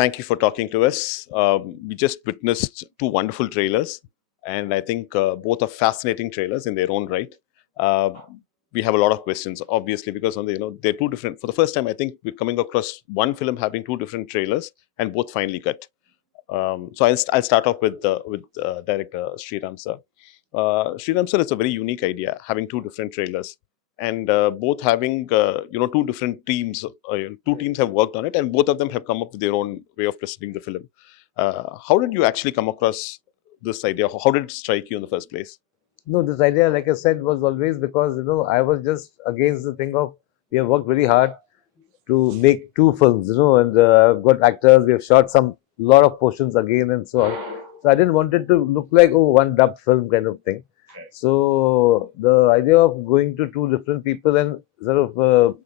Thank you for talking to us. We just witnessed two wonderful trailers, and I think both are fascinating trailers in their own right. Uh, we have a lot of questions, obviously, because they're two different. For the first time, I think we're coming across one film having two different trailers, and both finely cut. So I'll start off with director Sriram sir. Sriram sir, it's a very unique idea having two different trailers, and both having two different teams. Two teams have worked on it, and both of them have come up with their own way of presenting the film. How did you actually come across this idea? How did it strike you in the first place? No, this idea, like I said, was always because I was just against the thing of we have worked very hard to make two films, and I've got actors. We have shot some lot of portions again and so on. So I didn't want it to look like one dubbed film kind of thing. So the idea of going to two different people and sort of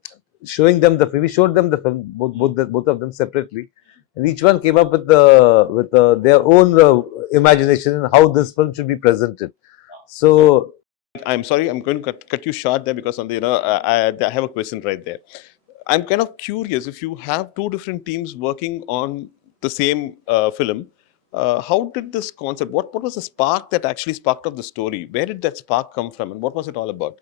showing them the film, we showed them the film, both of them separately, and each one came up with their own imagination and how this film should be presented. So I'm sorry, I'm going to cut you short there because I have a question right there. I'm kind of curious if you have two different teams working on the same film. How did this concept? What was the spark that actually sparked up the story? Where did that spark come from, and what was it all about?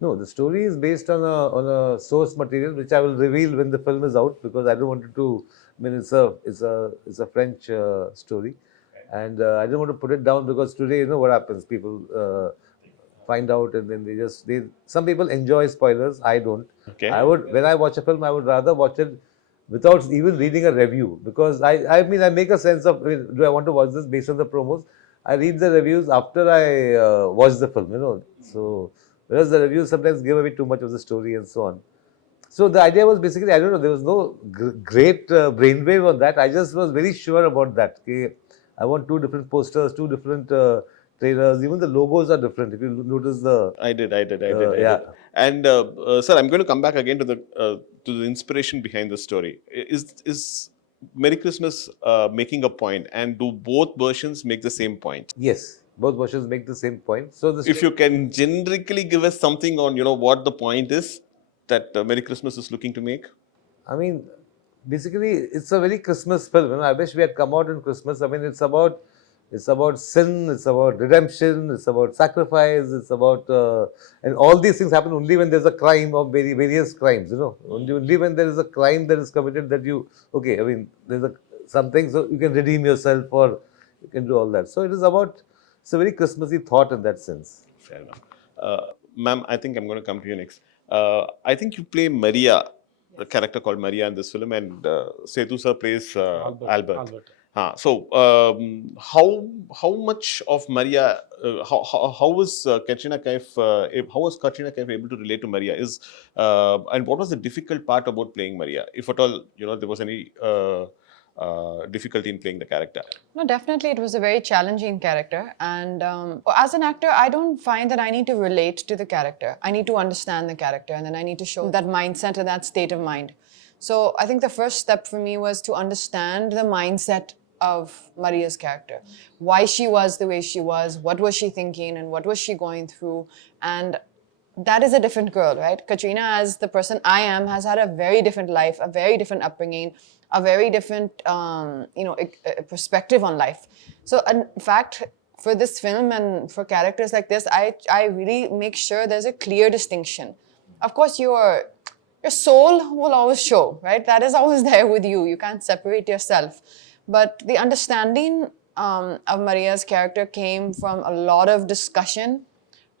no, the story is based on a source material which I will reveal when the film is out because I don't want it to. I mean, it's a French story, and I don't want to put it down because today what happens? People find out and then they some people enjoy spoilers. I don't. Okay. I would when I watch a film, I would rather watch it without even reading a review because I make a sense of do I want to watch this based on the promos. I read the reviews after I watch the film. So. Whereas the reviews sometimes give away too much of the story and so on. So the idea was basically, I don't know, there was no great brainwave on that. I just was very sure about that. Okay? I want two different posters, two different trailers. Even the logos are different. If you notice I did. yeah. And sir, I'm going to come back again to the inspiration behind the story. Is Merry Christmas making a point, and do both versions make the same point? Yes, both versions make the same point. So If you can generically give us something on what the point is that Merry Christmas is looking to make. I mean, basically, it's a very Christmas film. I wish we had come out in Christmas. I mean, it's about sin, it's about redemption, it's about sacrifice, it's about and all these things happen only when there's a crime of various crimes. Only when there is a crime that is committed that you okay. I mean, there's something so you can redeem yourself or you can do all that. So it's a very Christmassy thought in that sense. Fair enough. Ma'am, I think I'm going to come to you next. I think you play Maria, a character called Maria in this film, and Sethu sir plays Albert. How much of Maria? How was Katrina Kaif? How was Katrina Kaif able to relate to Maria? And what was the difficult part about playing Maria, if at all there was any difficulty in playing the character? No, definitely it was a very challenging character. And as an actor, I don't find that I need to relate to the character. I need to understand the character and then I need to show that mindset and that state of mind. So I think the first step for me was to understand the mindset of Maria's character. Why she was the way she was, what was she thinking and what was she going through. And that is a different girl, right? Katrina, as the person I am, has had a very different life, a very different upbringing, a very different, perspective on life. So, in fact, for this film and for characters like this, I really make sure there's a clear distinction. Of course, your soul will always show, right? That is always there with you. You can't separate yourself. But the understanding of Maria's character came from a lot of discussion,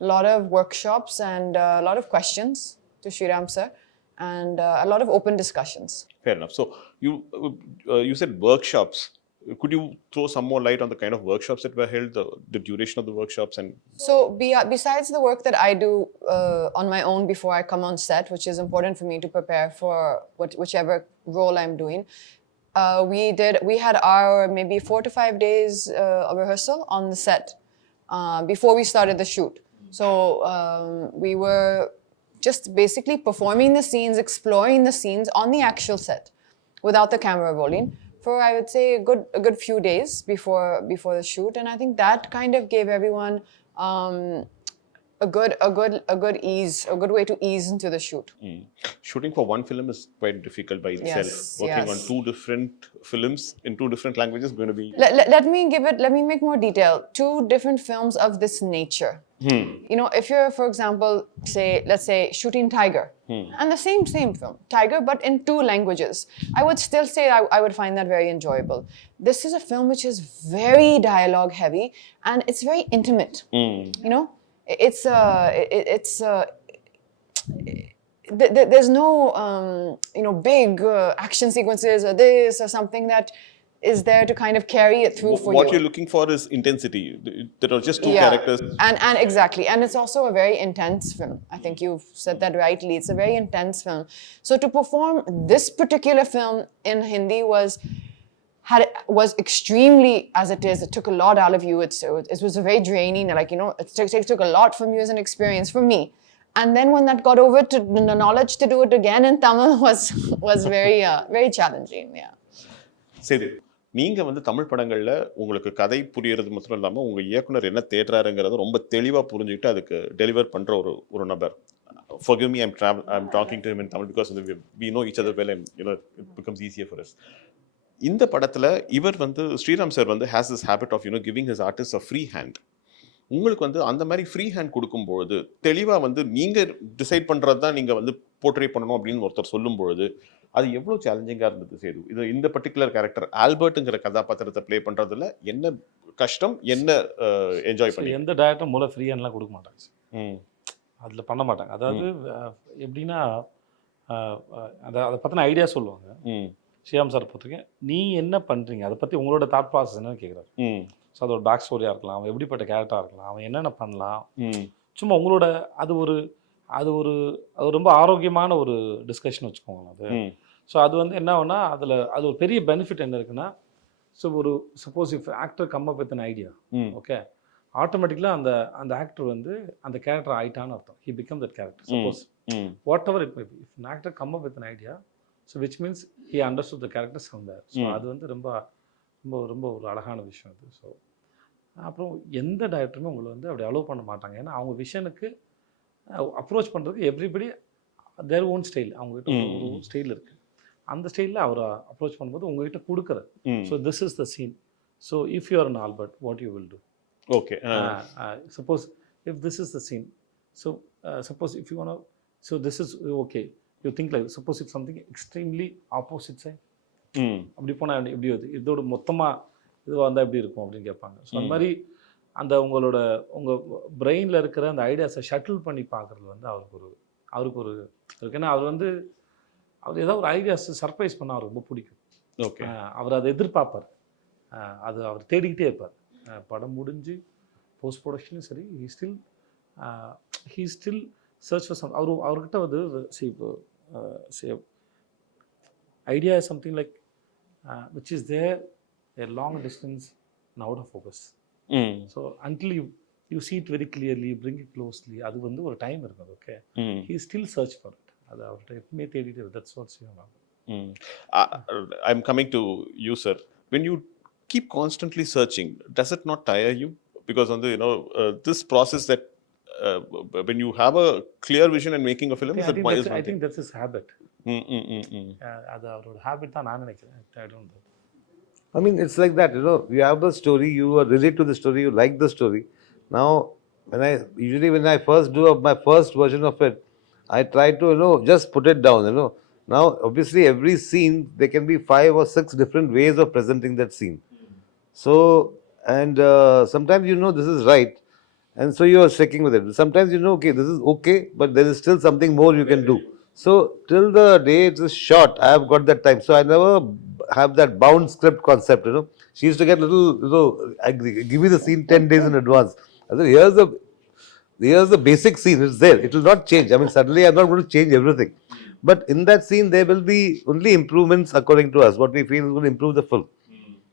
a lot of workshops, and a lot of questions to Sriram sir, and a lot of open discussions. Fair enough. So you said workshops. Could you throw some more light on the kind of workshops that were held, the duration of the workshops? And so besides the work that I do on my own before I come on set, which is important for me to prepare for whichever role I'm doing, we had our maybe 4 to 5 days of rehearsal on the set before we started the shoot. So we were just basically performing the scenes, exploring the scenes on the actual set without the camera rolling for, I would say, a good few days before the shoot. And I think that kind of gave everyone a a good way to ease into the shoot. Shooting for one film is quite difficult by itself. Yes, Working yes. on two different films in two different languages is going to be. Let me make more detail. Two different films of this nature. You know, if you're, for example, let's say shooting Tiger, and the same film, Tiger, but in two languages, I would still say I would find that very enjoyable. This is a film which is very dialogue heavy, and it's very intimate. You know, there's no big action sequences or this or something that is there to kind of carry it through for What you. you're looking for is intensity. There are just two Yeah. characters. And exactly, and it's also a very intense film. I think you've said that rightly. It's a very intense film. So to perform this particular film in Hindi was extremely, as it is, it took a lot out of you. It was a very draining, like, you know, it took a lot from you as an experience, from me. And then when that got over, to the knowledge to do it again in Tamil was very very challenging. Yeah. சரி, நீங்க வந்து தமிழ் படங்கள்ல உங்களுக்கு கதை புரியறது மட்டும் இல்லாம உங்க இயக்குனர் என்ன தேடுறாருங்கிறத ரொம்ப தெளிவா புரிஞ்சுக்கிட்டு அதுக்கு டெலிவர் பண்ற ஒரு நபர். Forgive me, I'm talking to him in Tamil because we know each other well and you know it becomes easier for us. இந்த படத்துல இவர் வந்து ஸ்ரீராம் சார் வந்து has this habit of giving his artists a free hand. உங்களுக்கு வந்து அந்த மாதிரி free hand கொடுக்கும்பொழுது தெளிவாக வந்து நீங்கள் டிசைட் பண்ணுறது தான் நீங்கள் வந்து போர்ட்ரே பண்ணணும் அப்படின்னு ஒருத்தர் சொல்லும்பொழுது அது எவ்வளோ சேலஞ்சிங்காக இருந்தது சேது? இது இந்த பர்டிகுலர் கேரக்டர் ஆல்பர்ட்டுங்கிற கதாபாத்திரத்தை ப்ளே பண்ணுறதுல என்ன கஷ்டம், என்ன என்ஜாய் பண்ணி? எந்த டேரக்டரும் மூலம் ஃப்ரீ ஹேண்ட்லாம் கொடுக்க மாட்டாங்க, அதில் பண்ண மாட்டாங்க. அதாவது எப்படின்னா அதை பற்றின ஐடியா சொல்லுவாங்க. ஸ்ரீராம் சார் பொறுத்தவரைக்கும் நீ என்ன பண்ணுறீங்க, அதை பற்றி உங்களோட தாட் ப்ராசஸ் என்னன்னு கேட்குறாரு. ஸோ அதோட பேக் ஸ்டோரியாக இருக்கலாம், அவன் எப்படிப்பட்ட கேரக்டராக இருக்கலாம், அவன் என்னென்ன பண்ணலாம், சும்மா உங்களோட அது ரொம்ப ஆரோக்கியமான ஒரு டிஸ்கஷன் வச்சுக்கோங்க அது. ஸோ அது வந்து என்ன ஆகுனா அது ஒரு பெரிய பெனிஃபிட் என்ன இருக்குன்னா, so suppose if actor come up with an idea, okay, ஆட்டோமேட்டிக்கலாக அந்த ஆக்டர் வந்து அந்த கேரக்டர் ஆயிட்டான்னு அர்த்தம். He become that character. Suppose whatever it may be, if an actor come up with an idea, so which means he understood the characters from there. ஸோ அது வந்து ரொம்ப ரொம்ப ரொம்ப ஒரு அழகான விஷயம் அது. ஸோ அப்புறம் எந்த டைரக்டருமே உங்களை வந்து அப்படி அலோவ் பண்ண மாட்டாங்க. ஏன்னா அவங்க விஷனுக்கு அப்ரோச் பண்ணுறதுக்கு எவ்ரிபடி தேர் ஓன் ஸ்டைல், அவங்ககிட்ட ஒரு ஸ்டைல் இருக்குது. அந்த ஸ்டைலில் அவரை அப்ரோச் பண்ணும்போது உங்ககிட்ட கொடுக்குறது. So this is the scene. So if you are an Albert, what you will do? Okay, suppose if this is the scene, so suppose if you want, so this is okay, you think like suppose if something extremely opposite side, அப்படி போனால் எப்படி வருது, இதோட மொத்தமாக இதுவாக இருந்தால் எப்படி இருக்கும் அப்படின்னு கேட்பாங்க. ஸோ அந்த மாதிரி உங்கள் பிரெயினில் இருக்கிற அந்த ஐடியாஸை ஷட்டில் பண்ணி பார்க்குறது வந்து அவருக்கு ஒரு ஏன்னா அவர் ஏதாவது ஒரு ஐடியாஸ் சர்ப்ரைஸ் பண்ண அவருக்கு ரொம்ப பிடிக்கும். ஓகே, அவர் அதை எதிர்பார்ப்பார், அவர் தேடிக்கிட்டே இருப்பார். படம் முடிஞ்சு போஸ்ட் ப்ரொடக்ஷனும் சரி, he still search for some. அவர்கிட்ட வந்து idea is something like which is there a long distance and out of focus. So until you see it very clearly, you bring it closely, அது வந்து ஒரு time இருக்குது. Okay, he still search for it. அது அவர்கிட்ட எப்பவுமே தேடிட்டு, that's what's your name. I'm coming to you, sir. When you keep constantly searching, does it not tire you? Because on the this process that when you have a clear vision and making a film, I think that's his habit. அது அவரோட habit தான் நான் நினைக்கிறேன். I don't know. I mean, it's like that, you have the story, you relate to the story, you like the story. Now, when I first do my first version of it, I try to, just put it down, Now, obviously, every scene, there can be 5 or 6 different ways of presenting that scene. So, and sometimes this is right, and so you are sticking with it. Sometimes okay, this is okay, but there is still something more you can do. So till the day it is shot, I have got that time. So I never have that bound script concept. She used to get little. I give you the scene 10 days in advance. I said, here's the basic scene. It's there. It will not change. I mean, suddenly I'm not going to change everything. But in that scene, there will be only improvements according to us. What we feel is going to improve the film.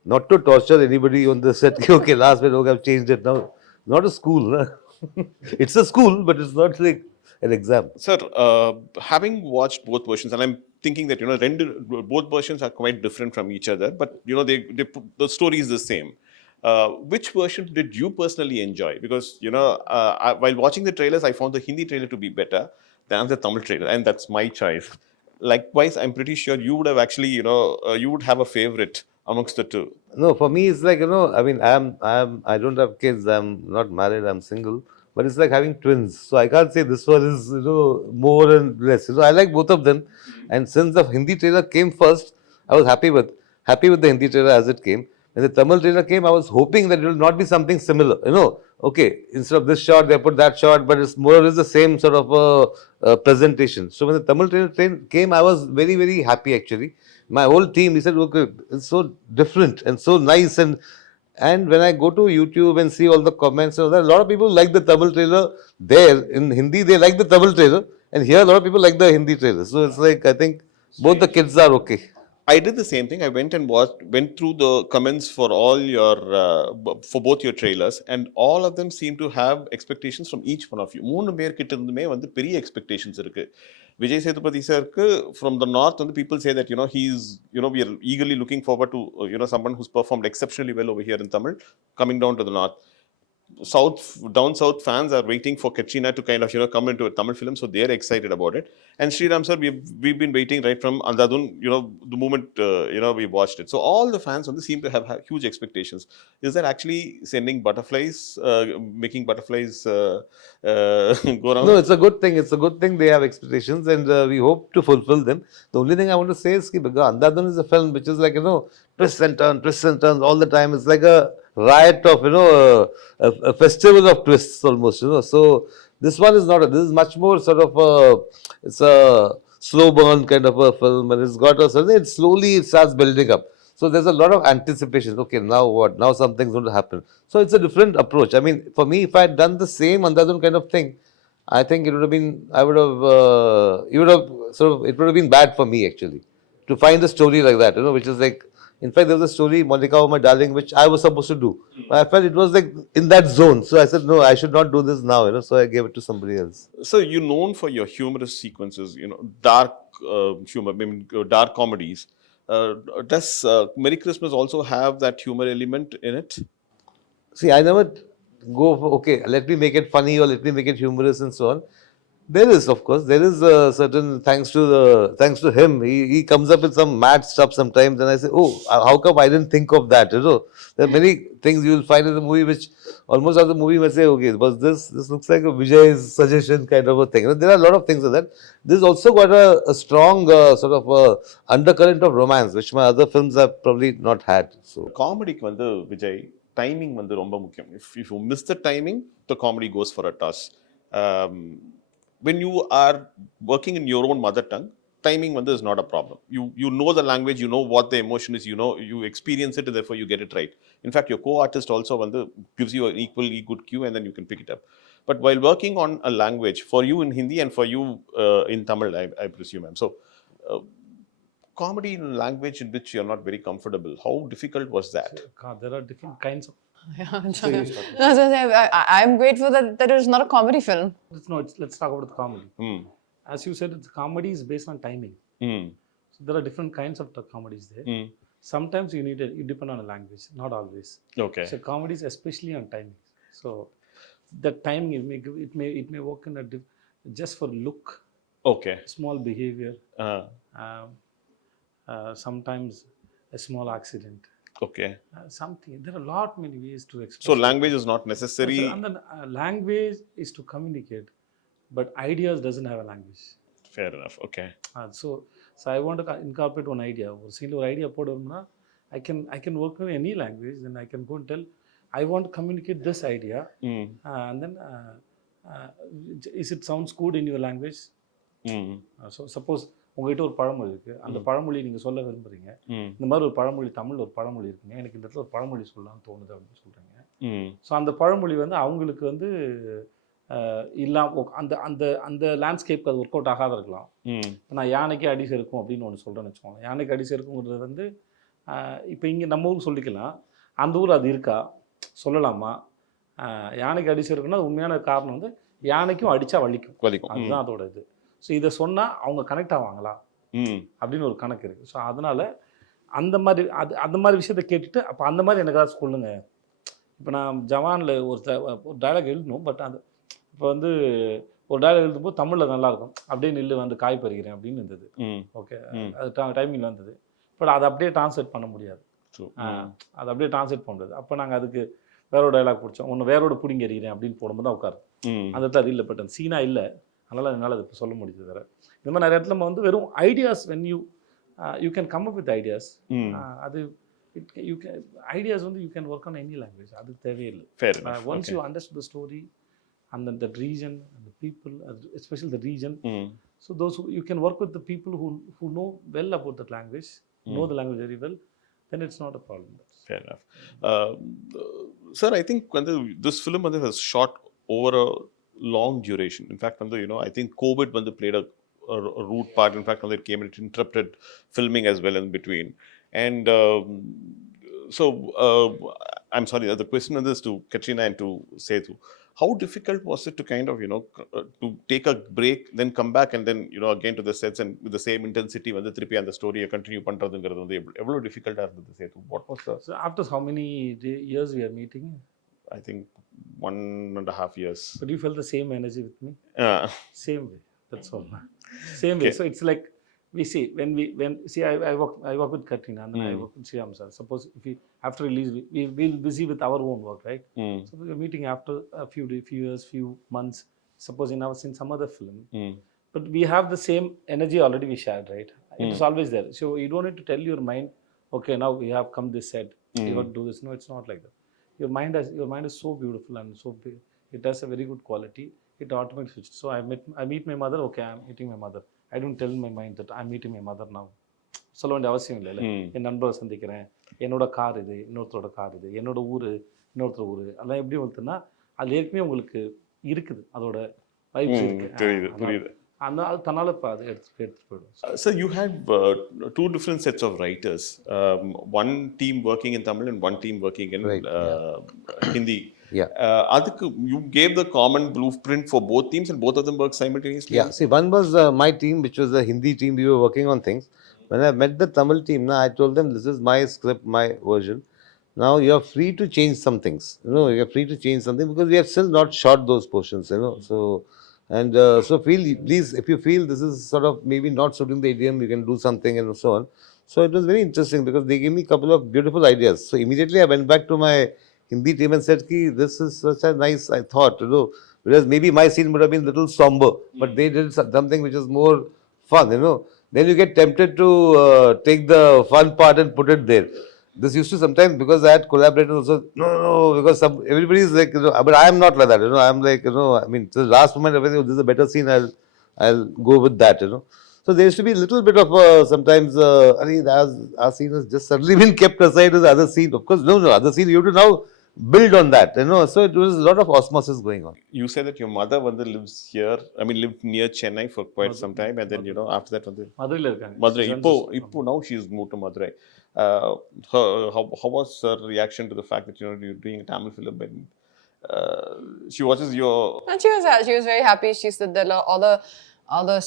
Not to torture anybody on the set. Okay, last minute, okay, I've changed it now. Not a school. It's a school, but it's not like an exam. Sir, having watched both versions, and I'm thinking that both versions are quite different from each other, but the story is the same. which version did you personally enjoy? Because while watching the trailers, I found the Hindi trailer to be better than the Tamil trailer, and that's my choice. Likewise, I'm pretty sure you would have actually, you would have a favorite amongst the two. No, for me, it's like, I mean, I don't have kids. I'm not married. I'm single. But it's like having twins. So I can't say this one is, more and less. I like both of them. And since the Hindi trailer came first, I was happy with the Hindi trailer as it came. When the Tamil trailer came, I was hoping that it will not be something similar. Okay, instead of this shot, they put that shot, but it's more or less the same sort of presentation. So when the Tamil trailer came, I was very, very happy actually. My whole team, he said, okay, it's so different and so nice. And when I go to YouTube and see all the comments, a lot of people like the Tamil trailer there. In Hindi, they like the Tamil trailer. And here, a lot of people like the Hindi trailer. So it's like, I think both the kids are okay. I did the same thing. I went and went through the comments for all your for both your trailers, and all of them seem to have expectations from each one of you. மூணு பேர் கிட்ட இருந்துமே வந்து பெரிய expectations இருக்கு. Vijay Sethupathi sir from the north, and the people say that he's we are eagerly looking forward to someone who's performed exceptionally well over here in Tamil coming down to the north. Down south fans are waiting for Katrina to kind of come into a Tamil film, so they're excited about it. And Sriram sir, we've been waiting right from Andhadhun, the moment we watched it. So all the fans seem to have huge expectations. Is that actually sending butterflies, making butterflies go around? No, it's a good thing. It's a good thing they have expectations, and we hope to fulfill them. The only thing I want to say is that Andhadhun is a film which is like twists and turns all the time. It's like a riot of a festival of twists almost. So this one is not. This is much more sort of it's a slow burn kind of a film, and it's got a certain. It slowly starts building up. So there's a lot of anticipation. Okay, now what? Now something's going to happen. So it's a different approach. I mean, for me, if I had done the same Andhadhun kind of thing, I think it would have been. I would have. It would have sort of. It would have been bad for me actually to find a story like that. Which is like. In fact, there was a story, Monica, oh my darling, which I was supposed to do. I felt it was like in that zone. So I said, no, I should not do this now. So I gave it to somebody else. So you're known for your humorous sequences, dark humor, I mean, dark comedies. Does Merry Christmas also have that humor element in it? See, I never go for, okay, let me make it funny or let me make it humorous and so on. There is, of course, there is a certain thanks to him. He comes up with some mad stuff sometimes, and I say, oh, how come I didn't think of that? There are many things you will find in the movie which almost as the movie may say, okay, was this looks like a Vijay's suggestion kind of a thing. There are a lot of things like that. This also got a strong sort of undercurrent of romance, which my other films have probably not had. So comedy வந்து Vijay timing வந்து ரொம்ப முக்கியம். If you miss the timing, the comedy goes for a toss. When you are working in your own mother tongue, timing is not a problem. You know the language, you know what the emotion is, you experience it, and therefore you get it right. In fact, your co-artist also gives you an equally good cue, and then you can pick it up. But while working on a language, for you in Hindi and for you in Tamil, I presume, so comedy in a language in which you're not very comfortable, how difficult was that? There are different kinds of. I'm grateful that it is not a comedy film. Let's talk about the comedy. As you said, the comedy is based on timing. So there are different kinds of comedies there. Sometimes you depend on a language, not always. Okay. So comedies especially on timing. So the timing it may work in just for look. Okay. Small behavior. Sometimes a small accident. Okay. Something. There are many ways to express. So language is not necessary. And then language is to communicate, but ideas doesn't have a language. Fair enough. Okay. So I want to incorporate one idea. Or single idea podumna, I can work in any language. Then I can go and tell, I want to communicate this idea, and then is it sounds good in your language? So suppose உங்ககிட்ட ஒரு பழமொழி இருக்குது, அந்த பழமொழி நீங்கள் சொல்ல விரும்புகிறீங்க, இந்த மாதிரி ஒரு பழமொழி தமிழில் ஒரு பழமொழி இருக்குங்க, எனக்கு இந்த இடத்துல ஒரு பழமொழி சொல்லலாம்னு தோணுது அப்படின்னு சொல்கிறீங்க. ஸோ அந்த பழமொழி அவங்களுக்கு அந்த அந்த அந்த லேண்ட்ஸ்கேப்க்கு அது ஒர்க் அவுட் ஆகாத இருக்கலாம். நான் யானைக்கு அடி செருக்கும் அப்படின்னு ஒன்று சொல்கிறேன்னு வச்சுக்கோங்க. யானைக்கு அடி செருக்குங்கிறது இப்போ இங்கே நம்ம ஊருக்கு சொல்லிக்கலாம், அந்த ஊர் அது இருக்கா சொல்லலாமா? யானைக்கு அடி செருக்குன்னா உண்மையான காரணம் யானைக்கும் அடித்தா வலிக்கும், அதுதான் அதோட இது. ஸோ இதை சொன்னால் அவங்க கனெக்ட் ஆவாங்களா அப்படின்னு ஒரு கணக்கு இருக்குது. ஸோ அதனால் அந்த மாதிரி விஷயத்தை கேட்டுட்டு அப்போ அந்த மாதிரி எனக்கு ஏதாவது சொல்லுங்க இப்போ நான் ஜவானில் ஒரு டயலாக் எழுதணும், பட் அந்த இப்போ வந்து ஒரு டயலாக் எழுதும்போது தமிழில் நல்லாயிருக்கும், அப்படியே நில்லு வந்து காய் பறிக்கிறேன் அப்படின்னு இருந்தது. ஓகே, அது டைமிங்கில் வந்தது. பட் அதை அப்படியே ட்ரான்ஸ்லேட் பண்ண முடியாது. அதை அப்படியே ட்ரான்ஸ்லேட் பண்ண முடியாது. அப்போ நாங்கள் அதுக்கு வேற ஒரு டைலாக் பிடிச்சோம், ஒன்று வேரோட பிடிங்கி எறிகிறேன் அப்படின்னு போடும்போது தான் உட்காரு. அந்த இடத்துல அது இல்லை, பட் அந்த சீனாக இல்லை, அதனால் என்னால் அது இப்போ சொல்ல முடியுது. வேறு இந்த மாதிரி நிறைய இடத்துல நம்ம வந்து வெறும் ideas, when you can come up with ideas. அது யூ கேன் ஐடியாஸ் வந்து you can work on any language, அது தேவையில்லை. Once you understand the story and then that region and the people, especially the region, so those who you can work with the people who know well about that language, know the language very well, then it's not a problem. Fair enough. Sir, I think when this film was shot over a long duration. In fact, I think COVID played a root part. In fact, it came and it interrupted filming as well in between. And so I'm sorry, the question is to Katrina and to Sethu. How difficult was it to kind of, to take a break, then come back and then, again to the sets and with the same intensity, when the trippy and the story continue பண்றதுங்கிறது எவ்வளவு டிஃபிகல்ட்டா இருந்தது Setu? What was the... So after how many years we are meeting? I think 1.5 years. But you felt the same energy with me? Same way. That's all. Same way. Okay. So it's like we see I work with Katrina and then I work with Shyam sir. Suppose if we after release we'll busy with our own work, right? So we're meeting after a few years, few months. Suppose in some other film, but we have the same energy already we shared, right? It is always there. So you don't need to tell your mind, okay, now we have come this set, you have to do this. No, it's not like that. Your mind is so beautiful and so big. It has a very good quality. It automatically switches. So I meet my mother. Okay, I'm meeting my mother. I don't tell my mind that I'm meeting my mother now. சொல்ல வேண்டிய அவசியம் இல்லை. என் நண்பரை சந்திக்கிறேன், என்னோட car இது, இன்னொருத்தரோட car இது, என்னோட ஊர், இன்னொருத்தர் ஊர், அதெல்லாம் எப்படி வந்துன்னா அது ஏற்கனவே உங்களுக்கு இருக்குது, அதோட வைப்ஸ் இருக்கு. புரியுது. அது தன்னால இப்போ அது எடுத்துட்டு போயிடும். So you had two different sets of writers. One team working in Tamil and one team working in Hindi. Yeah. You gave the common blueprint for both teams and both of them worked simultaneously? Yeah. See, one was my team, which was the Hindi team. We were working on things. When I met the Tamil team, I told them, this is my script, my version. Now you are free to change some things. You are free to change something because we have still not shot those portions. So please, if you feel this is sort of maybe not suiting the idiom, you can do something and so on. So it was very interesting because they gave me a couple of beautiful ideas. So immediately I went back to my Hindi team and said, this is such a nice, I thought, whereas maybe my scene would have been a little somber, but they did something which is more fun, Then you get tempted to take the fun part and put it there. This used to sometimes, because I had collaborators also, no, because everybody is like, but I am not like that, I am like, I mean, to the last moment, this is a better scene, I'll go with that, So there used to be a little bit of sometimes, our scene has just suddenly been kept aside as the other scene. Of course, no, other scene, you have to now build on that, So it was a lot of osmosis going on. You said that your mother lives here, lived near Chennai for quite some time, and then, after that, Madurai irukanga. Madurai. Now she's moved to Madurai. How was her reaction to the fact that, you're doing a Tamil film and she watches your... And she was very happy. She said that all the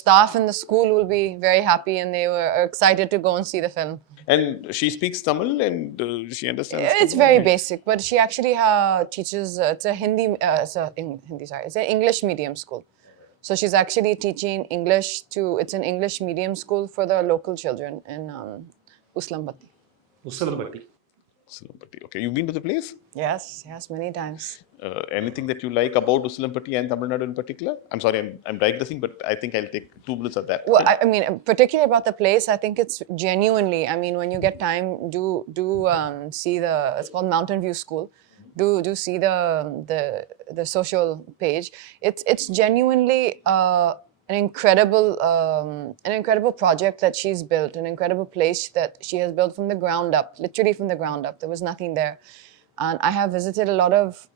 staff in the school will be very happy and they were excited to go and see the film. And she speaks Tamil and she understands. It's very basic, but she actually teaches. It's a Hindi. It's an English medium school. So she's actually teaching English it's an English medium school for the local children in Uslampati. Uslampati. Okay, you've been to the place? Yes, many times. Anything that you like about Uslampati and Tamil Nadu in particular? I'm sorry, I'm digressing, but I think I'll take 2 minutes of that. Well, I mean, particularly about the place, I think it's genuinely, I mean, when you get time, do see it's called Mountain View School. Do see the social page. It's genuinely an incredible project that she's built, an incredible place that she has built from the ground up, literally from the ground up. There was nothing there. And I have visited a lot of,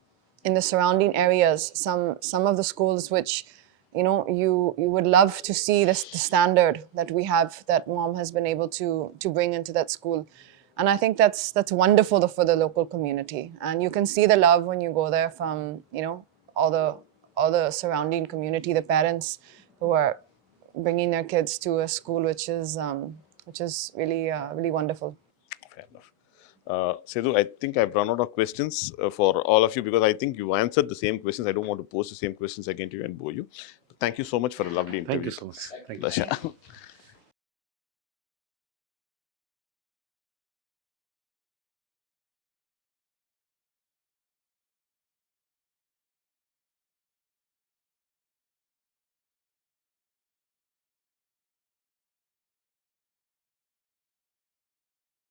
in the surrounding areas, some of the schools which, you would love to see the standard that we have, that mom has been able to bring into that school. And I think that's wonderful for the local community. And you can see the love when you go there from, all the surrounding community, the parents who are bringing their kids to a school which is really really wonderful. fair enough. Sethu, I think I've run out of questions for all of you because I think you answered the same questions. I don't want to pose the same questions again to you and bore you. But thank you so much for a lovely interview. Thank you so much. Thank you. Pleasure.